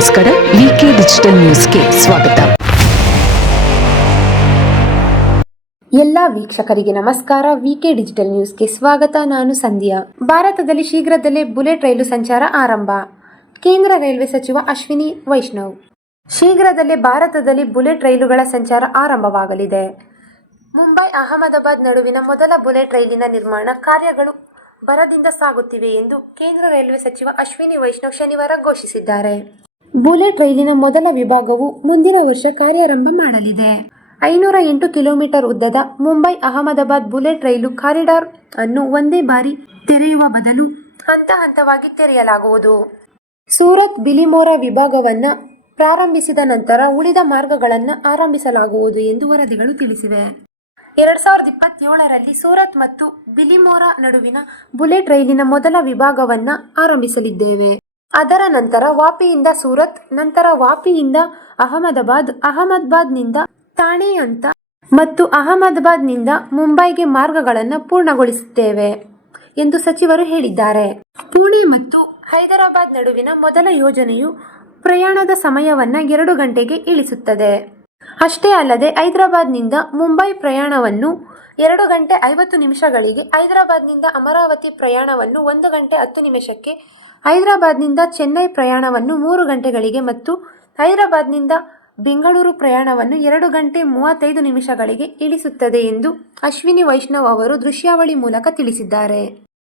ನಮಸ್ಕಾರ. ವಿಕೆ ಡಿಜಿಟಲ್ ನ್ಯೂಸ್ಗೆ ಸ್ವಾಗತ. ಎಲ್ಲ ವೀಕ್ಷಕರಿಗೆ ನಮಸ್ಕಾರ. ವಿಕೆ ಡಿಜಿಟಲ್ ನ್ಯೂಸ್ಗೆ ಸ್ವಾಗತ. ನಾನು ಸಂಧ್ಯಾ. ಭಾರತದಲ್ಲಿ ಶೀಘ್ರದಲ್ಲೇ ಬುಲೆಟ್ ರೈಲು ಸಂಚಾರ ಆರಂಭ. ಕೇಂದ್ರ ರೈಲ್ವೆ ಸಚಿವ ಅಶ್ವಿನಿ ವೈಷ್ಣವ್. ಶೀಘ್ರದಲ್ಲೇ ಭಾರತದಲ್ಲಿ ಬುಲೆಟ್ ರೈಲುಗಳ ಸಂಚಾರ ಆರಂಭವಾಗಲಿದೆ. ಮುಂಬೈ ಅಹಮದಾಬಾದ್ ನಡುವಿನ ಮೊದಲ ಬುಲೆಟ್ ರೈಲಿನ ನಿರ್ಮಾಣ ಕಾರ್ಯಗಳು ಭರದಿಂದ ಸಾಗುತ್ತಿವೆ ಎಂದು ಕೇಂದ್ರ ರೈಲ್ವೆ ಸಚಿವ ಅಶ್ವಿನಿ ವೈಷ್ಣವ್ ಶನಿವಾರ ಘೋಷಿಸಿದ್ದಾರೆ. ಬುಲೆಟ್ ರೈಲಿನ ಮೊದಲ ವಿಭಾಗವು ಮುಂದಿನ ವರ್ಷ ಕಾರ್ಯಾರಂಭ ಮಾಡಲಿದೆ. 508 ಕಿಲೋಮೀಟರ್ ಉದ್ದದ ಮುಂಬೈ ಅಹಮದಾಬಾದ್ ಬುಲೆಟ್ ರೈಲು ಕಾರಿಡಾರ್ ಅನ್ನು ಒಂದೇ ಬಾರಿ ತೆರೆಯುವ ಬದಲು ಹಂತ ಹಂತವಾಗಿ ತೆರೆಯಲಾಗುವುದು. ಸೂರತ್ ಬಿಲಿಮೋರಾ ವಿಭಾಗವನ್ನು ಪ್ರಾರಂಭಿಸಿದ ನಂತರ ಉಳಿದ ಮಾರ್ಗಗಳನ್ನು ಆರಂಭಿಸಲಾಗುವುದು ಎಂದು ವರದಿಗಳು ತಿಳಿಸಿವೆ. 2027ರಲ್ಲಿ ಸೂರತ್ ಮತ್ತು ಬಿಲಿಮೋರಾ ನಡುವಿನ ಬುಲೆಟ್ ರೈಲಿನ ಮೊದಲ ವಿಭಾಗವನ್ನು ಆರಂಭಿಸಲಿದ್ದೇವೆ. ಅದರ ನಂತರ ವಾಪಿಯಿಂದ ಸೂರತ್, ನಂತರ ವಾಪಿಯಿಂದ ಅಹಮದಾಬಾದ್, ಅಹಮದಾಬಾದ್ನಿಂದ ಥಾಣೆ ಅಂತ ಮತ್ತು ಅಹಮದಾಬಾದ್ನಿಂದ ಮುಂಬೈಗೆ ಮಾರ್ಗಗಳನ್ನು ಪೂರ್ಣಗೊಳಿಸುತ್ತೇವೆ ಎಂದು ಸಚಿವರು ಹೇಳಿದ್ದಾರೆ. ಪುಣೆ ಮತ್ತು ಹೈದರಾಬಾದ್ ನಡುವಿನ ಮೊದಲ ಯೋಜನೆಯು ಪ್ರಯಾಣದ ಸಮಯವನ್ನು 2 ಗಂಟೆಗೆ ಇಳಿಸುತ್ತದೆ. ಅಷ್ಟೇ ಅಲ್ಲದೆ ಹೈದರಾಬಾದ್ನಿಂದ ಮುಂಬೈ ಪ್ರಯಾಣವನ್ನು 2 ಗಂಟೆ 50 ನಿಮಿಷಗಳಿಗೆ, ಹೈದರಾಬಾದ್ನಿಂದ ಅಮರಾವತಿ ಪ್ರಯಾಣವನ್ನು 1 ಗಂಟೆ 10 ನಿಮಿಷಕ್ಕೆ, ಹೈದರಾಬಾದ್ನಿಂದ ಚೆನ್ನೈ ಪ್ರಯಾಣವನ್ನು 3 ಗಂಟೆಗಳಿಗೆ ಮತ್ತು ಹೈದರಾಬಾದ್ನಿಂದ ಬೆಂಗಳೂರು ಪ್ರಯಾಣವನ್ನು 2 ಗಂಟೆ 35 ನಿಮಿಷಗಳಿಗೆ ಇಳಿಸುತ್ತದೆ ಎಂದು ಅಶ್ವಿನಿ ವೈಷ್ಣವ್ ಅವರು ದೃಶ್ಯಾವಳಿ ಮೂಲಕ ತಿಳಿಸಿದ್ದಾರೆ.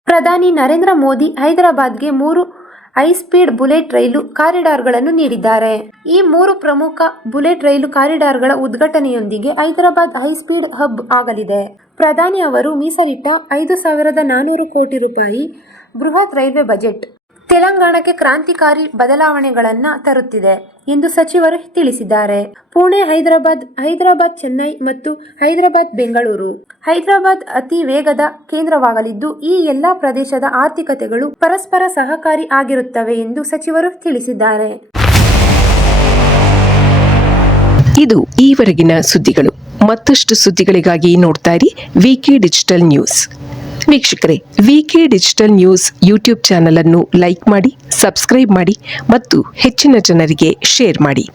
ಪ್ರಧಾನಿ ನರೇಂದ್ರ ಮೋದಿ ಹೈದರಾಬಾದ್ಗೆ 3 ಹೈಸ್ಪೀಡ್ ಬುಲೆಟ್ ರೈಲು ಕಾರಿಡಾರ್ಗಳನ್ನು ನೀಡಿದ್ದಾರೆ. ಈ 3 ಪ್ರಮುಖ ಬುಲೆಟ್ ರೈಲು ಕಾರಿಡಾರ್ಗಳ ಉದ್ಘಾಟನೆಯೊಂದಿಗೆ ಹೈದರಾಬಾದ್ ಹೈಸ್ಪೀಡ್ ಹಬ್ ಆಗಲಿದೆ. ಪ್ರಧಾನಿ ಅವರು ಮೀಸಲಿಟ್ಟ 5,400 ಕೋಟಿ ರೂಪಾಯಿ ಬೃಹತ್ ರೈಲ್ವೆ ಬಜೆಟ್ ತೆಲಂಗಾಣಕ್ಕೆ ಕ್ರಾಂತಿಕಾರಿ ಬದಲಾವಣೆಗಳನ್ನು ತರುತ್ತಿದೆ ಎಂದು ಸಚಿವರು ತಿಳಿಸಿದ್ದಾರೆ. ಪುಣೆ ಹೈದರಾಬಾದ್, ಹೈದರಾಬಾದ್ ಚೆನ್ನೈ ಮತ್ತು ಹೈದರಾಬಾದ್ ಬೆಂಗಳೂರು. ಹೈದರಾಬಾದ್ ಅತಿ ವೇಗದ ಕೇಂದ್ರವಾಗಲಿದ್ದು ಈ ಎಲ್ಲಾ ಪ್ರದೇಶದ ಆರ್ಥಿಕತೆಗಳು ಪರಸ್ಪರ ಸಹಕಾರಿ ಆಗಿರುತ್ತವೆ ಎಂದು ಸಚಿವರು ತಿಳಿಸಿದ್ದಾರೆ. ಇದು ಈವರೆಗಿನ ಸುದ್ದಿಗಳು. ಮತ್ತಷ್ಟು ಸುದ್ದಿಗಳಿಗಾಗಿ ನೋಡ್ತಾ ಇರಿ ವಿಕೆ ಡಿಜಿಟಲ್ ನ್ಯೂಸ್. ವೀಕ್ಷಕರೇ, ವಿಕೆ ಡಿಜಿಟಲ್ ನ್ಯೂಸ್ ಯೂಟ್ಯೂಬ್ ಚಾನಲ್ ಅನ್ನು ಲೈಕ್ ಮಾಡಿ, ಸಬ್ಸ್ಕ್ರೈಬ್ ಮಾಡಿ ಮತ್ತು ಹೆಚ್ಚಿನ ಜನರಿಗೆ ಶೇರ್ ಮಾಡಿ.